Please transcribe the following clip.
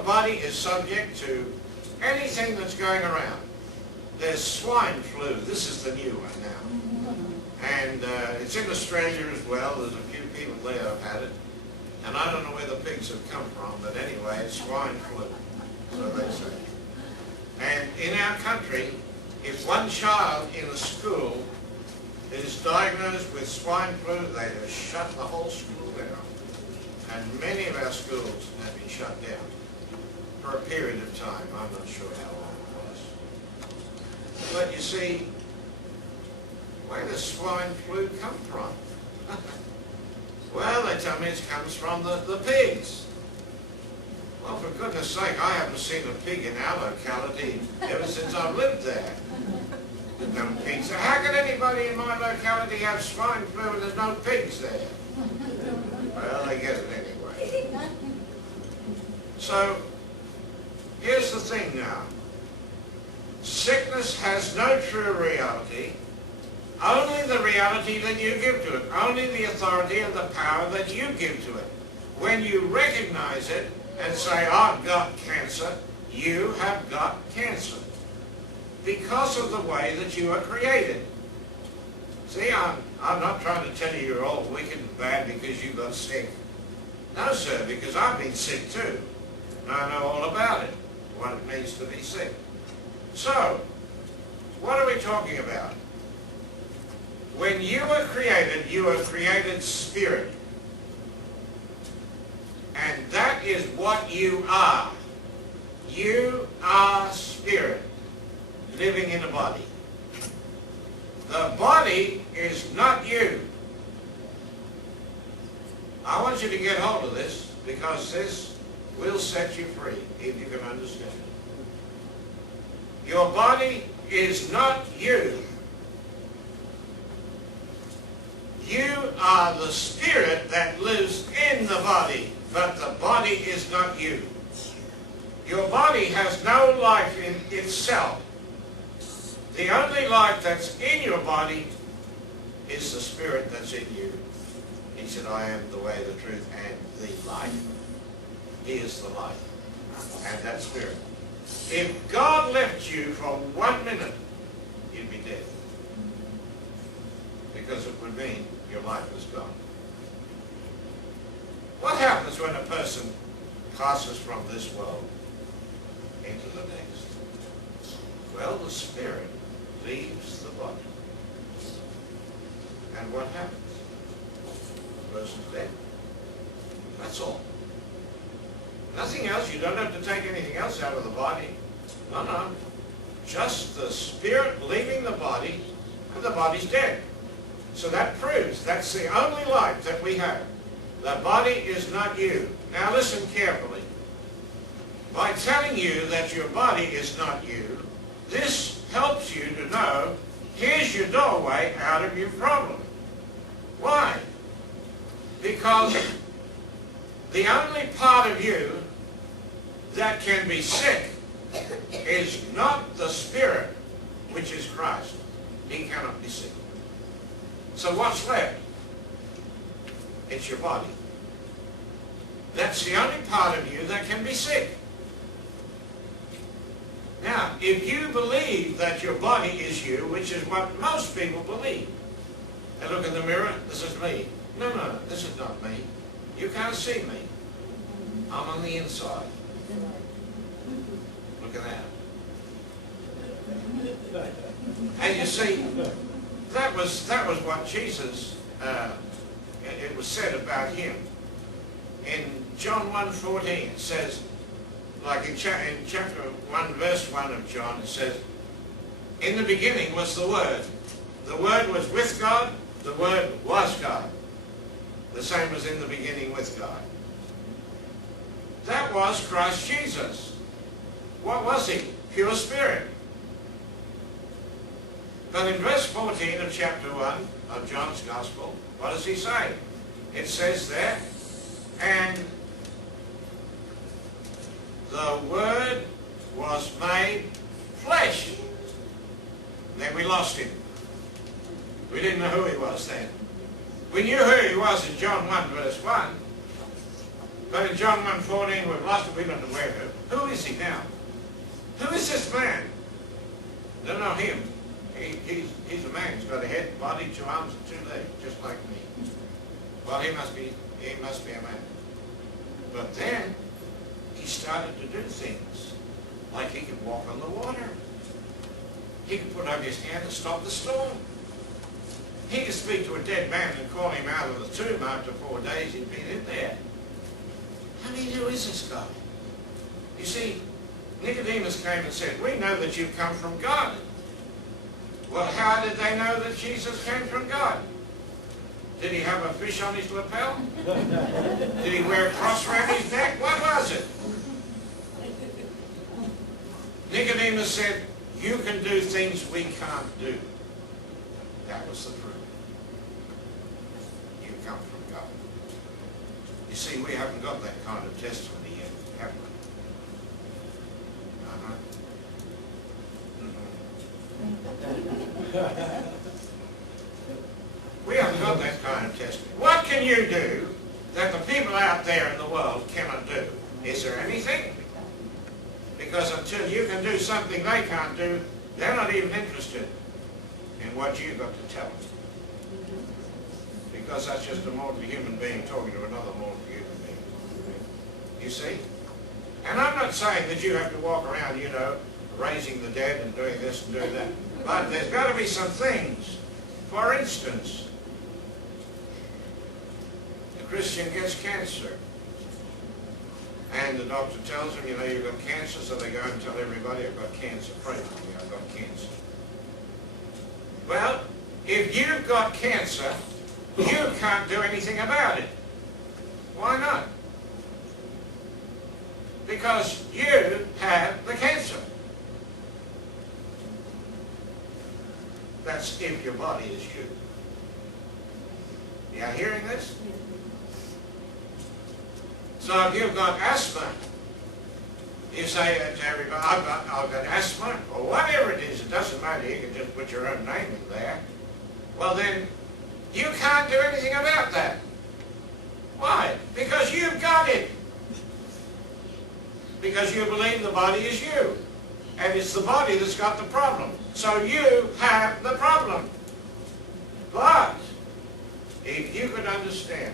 your body is subject to anything that's going around. There's swine flu. This is the new one now. And it's in Australia as well. There's a few people there who've had it. And I don't know where the pigs have come from, but anyway, it's swine flu, so they say. And in our country, if one child in a school is diagnosed with swine flu, they just shut the whole school down. And many of our schools have been shut down for a period of time. I'm not sure how long it was. But you see, where does swine flu come from? Well, they tell me it comes from the pigs. Well, for goodness sake, I haven't seen a pig in our locality ever since I've lived there. There's no pigs there. How can anybody in my locality have swine flu and there's no pigs there? Well, they get it anyway. So, here's the thing now. Sickness has no true reality. Only the reality that you give to it. Only the authority and the power that you give to it. When you recognize it and say, I've got cancer, you have got cancer. Because of the way that you are created. See, I'm not trying to tell you you're all wicked and bad because you got sick. No, sir, because I've been sick too. And I know all about it, what it means to be sick. So, what are we talking about? When you were created spirit. And that is what you are. You are spirit, living in a body. The body is not you. I want you to get hold of this, because this will set you free, if you can understand it. Your body is not you. You are the spirit that lives in the body, but the body is not you. Your body has no life in itself. The only life that's in your body is the spirit that's in you. He said, I am the way, the truth, and the life. He is the life, and that spirit. If God left you for 1 minute, you'd be dead. Because it would mean your life was gone. What happens when a person passes from this world into the next? Well, the spirit leaves the body. And what happens? The person's dead. That's all. Nothing else. You don't have to take anything else out of the body. No, no. Just the spirit leaving the body, and the body's dead. So that proves that's the only life that we have. The body is not you. Now listen carefully. By telling you that your body is not you, this helps you to know here's your doorway out of your problem. Why? Because the only part of you that can be sick is not the spirit, which is Christ. He cannot be sick. So what's left? It's your body. That's the only part of you that can be sick. Now, if you believe that your body is you, which is what most people believe, and look in the mirror, this is me. No, no, this is not me. You can't see me. I'm on the inside. Look at that. And you see, that was what Jesus, it was said about him. In John 1:14 it says, like in chapter 1, verse 1 of John, it says, in the beginning was the Word. The Word was with God. The Word was God. The same was in the beginning with God. That was Christ Jesus. What was he? Pure spirit. But in verse 14 of chapter 1 of John's Gospel, what does he say? It says there, and the Word was made flesh. Then we lost him. We didn't know who he was then. We knew who he was in John 1 verse 1. But in John 1:14, we've lost it, we don't know where to. Who is he now? Who is this man? Don't know him. He's a man. He's got a head, body, 2 arms and 2 legs, just like me. Well, he must be a man. But then he started to do things like he could walk on the water. He could put up his hand to stop the storm. He could speak to a dead man and call him out of the tomb after 4 days he'd been in there. I mean, who is this guy? You see, Nicodemus came and said, we know that you've come from God. Well, how did they know that Jesus came from God? Did he have a fish on his lapel? Did he wear a cross around his neck? What was it? Nicodemus said, you can do things we can't do. That was the proof. You come from God. You see, we haven't got that kind of testimony yet, have we? We haven't got that kind of testimony. What can you do that the people out there in the world cannot do? Is there anything? Because until you can do something they can't do, they're not even interested in what you've got to tell them. Because that's just a mortal human being talking to another mortal human being. You see? And I'm not saying that you have to walk around, you know, raising the dead and doing this and doing that. But there's got to be some things. For instance, a Christian gets cancer. And the doctor tells him, you know, you've got cancer, so they go and tell everybody, I've got cancer. Pray for me, I've got cancer. Well, if you've got cancer, you can't do anything about it. Why not? Because you have the cancer. That's if your body is you. You are hearing this? So if you've got asthma, you say to everybody, I've got asthma, or whatever it is, it doesn't matter, you can just put your own name in there. Well then, you can't do anything about that. Why? Because you've got it. Because you believe the body is you. And it's the body that's got the problem. So you have the problem. But if you could understand